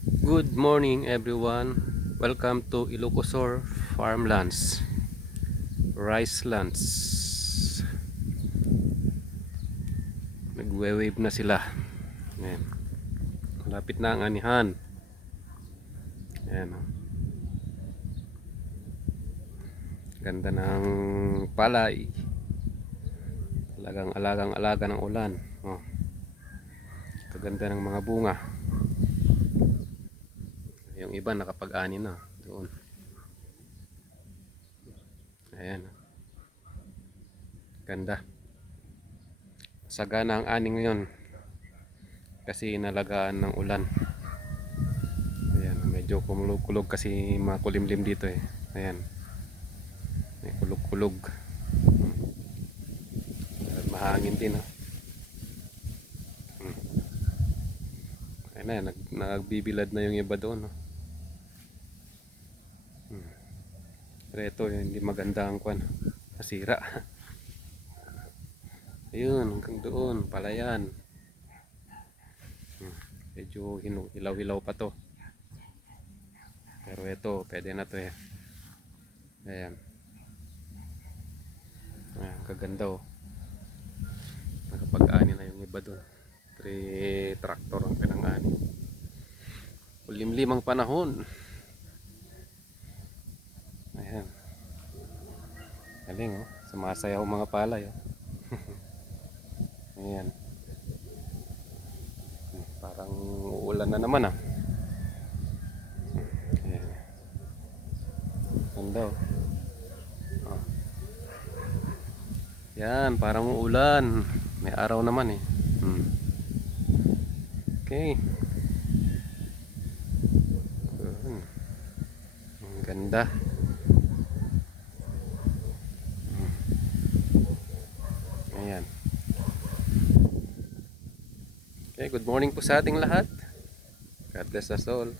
Good morning everyone. Welcome to Ilocosur Farmlands, Rice Lands. Nagwe-wave na sila. Ayan. Malapit na ang anihan. Ayan. Ganda ng palay. Alagang-alaga ng ulan. Oh. Kaganda ng mga bunga. Yung iba nakapag-ani na doon. Ayan. Ganda. Sagana ang ani ngayon kasi nalagaan ng ulan. Ayan, medyo kulog-kulog kasi makulimlim dito eh. Ayan. May kulog-kulog. Mahangin din ha. Ayan na, nagbibilad na yung iba doon. No? Pero ito, hindi maganda ang kwan. Nasira. Ayun, hanggang doon, palayan. Medyo hilaw-hilaw pa to. Pero ito, pwede na to eh. Ayan. Ayan, kaganda oh. Nakapag-ani na yung iba doon. 3 traktor ang pinang-ani. Kulimlim ang panahon. Ayan. Galing oh. Sumasayaw mga palay oh. Ayan. Parang uulan na naman ah. Ayan. Ganda oh. Oh. Yan, parang uulan. May araw naman eh. Okay. Ang ganda. Ayan. Okay, good morning po sa ating lahat. God bless us all.